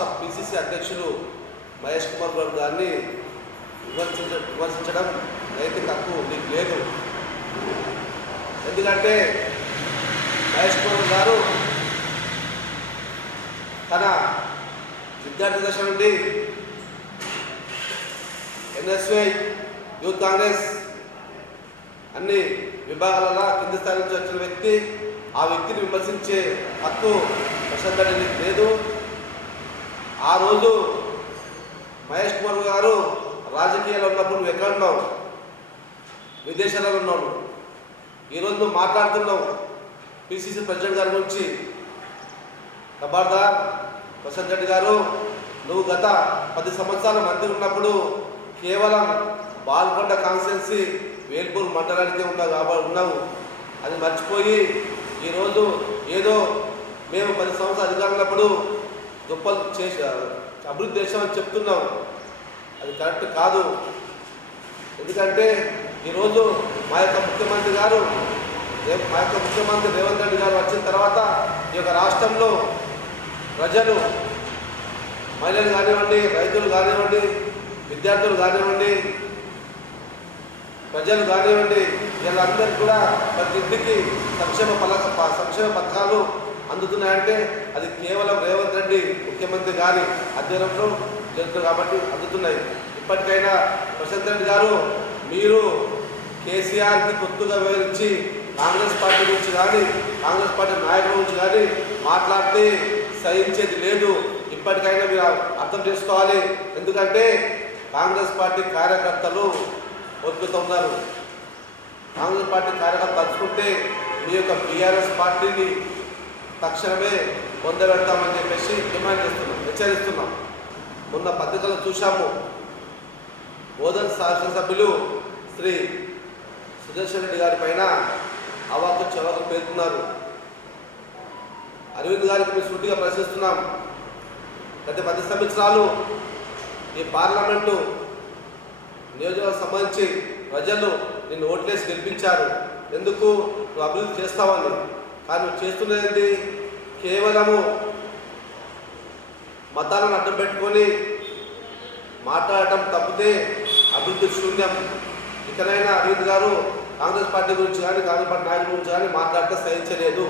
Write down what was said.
రాష్ట్ర పిసిసి అధ్యక్షులు మహేష్ కుమార్ బాబు గారిని విమర్శించ విమర్శించడం నైతిక హక్కు నీకు లేదు. ఎందుకంటే మహేష్ కుమార్ గారు తన విద్యార్థి దశ నుండి ఎన్ఎస్వై యూత్ కాంగ్రెస్ అన్ని విభాగాలలో కింది స్థాయి నుంచి వచ్చిన వ్యక్తి ఆ వ్యక్తిని విమర్శించే హక్కు ప్రశాంత్ రెడ్డికి లేదు. ఆ రోజు మహేష్ కుమార్ గారు రాజకీయాల్లో ఉన్నప్పుడు నువ్వు ఎక్కడ ఉన్నావు? విదేశాలలో ఉన్నావు. ఈరోజు నువ్వు మాట్లాడుతున్నావు. పిసిసి ప్రెసిడెంట్ గారి గురించి. ఖబర్దార్ ప్రశాంత్ రెడ్డి గారు నువ్వు గత పది సంవత్సరాల మంది ఉన్నప్పుడు కేవలం బాల్కొండ కాన్స్టిట్యున్సీ వేల్పూర్ మండలానికే ఉన్నావు కాబట్టి ఉన్నావు. అది మర్చిపోయి ఈరోజు ఏదో మేము పది సంవత్సరాలు అధికారంలో ఉన్నప్పుడు గొప్పలు చేసి అభివృద్ధి చేశామని చెప్తున్నాం. అది కరెక్ట్ కాదు. ఎందుకంటే ఈరోజు మా యొక్క ముఖ్యమంత్రి గారు మా యొక్క ముఖ్యమంత్రి రేవంత్ రెడ్డి గారు వచ్చిన తర్వాత ఈ యొక్క రాష్ట్రంలో ప్రజలు మహిళలు కానివ్వండి రైతులు కానివ్వండి విద్యార్థులు కానివ్వండి ప్రజలు కానివ్వండి వీళ్ళందరికీ కూడా ప్రతి ఇంటికి సంక్షేమ పథక ప- సంక్షేమ పథకాలు అందుతున్నాయంటే అది కేవలం రేవంత్ రెడ్డి ముఖ్యమంత్రి గారి అధ్యయనంలో జరుగుతుంది కాబట్టి అందుతున్నాయి. ఇప్పటికైనా ప్రశాంత్ రెడ్డి గారు మీరు కేసీఆర్కి కొత్తగా వివరించి కాంగ్రెస్ పార్టీ గురించి కానీ కాంగ్రెస్ పార్టీ నాయకుల గురించి కానీ మాట్లాడితే సహించేది లేదు. ఇప్పటికైనా మీరు అర్థం చేసుకోవాలి. ఎందుకంటే కాంగ్రెస్ పార్టీ కార్యకర్తలు ఒప్పుతున్నారు కాంగ్రెస్ పార్టీ కార్యకర్తలు తలుచుకుంటే మీ యొక్క బీఆర్ఎస్ పార్టీని తక్షణమే పొందబెడతామని చెప్పేసి డిమాండ్ చేస్తున్నాం హెచ్చరిస్తున్నాం. మొన్న పత్రికలు చూశాము. బోధన్ శాసనసభ్యులు శ్రీ సుదర్శన్ రెడ్డి గారి పైన అవాకు చెవకు పేర్కొన్నారు. అరవింద్ గారికి మేము సూటిగా ప్రశ్నిస్తున్నాం. గత పది సంవత్సరాలు ఈ పార్లమెంటు నియోజకవర్గం సంబంధించి ప్రజలు నిన్ను ఓట్లేసి గెలిపించారు. ఎందుకు? నువ్వు అభివృద్ధి చేస్తావని. కానీ నువ్వు చేస్తున్నది కేవలము మతాలను అడ్డం పెట్టుకొని మాట్లాడటం తప్పితే అభివృద్ధి శూన్యం. ఇకనైనా అరవింద్ గారు కాంగ్రెస్ పార్టీ గురించి కానీ కాంగ్రెస్ పార్టీ నాయకుల గురించి కానీ మాట్లాడటం సహించలేదు.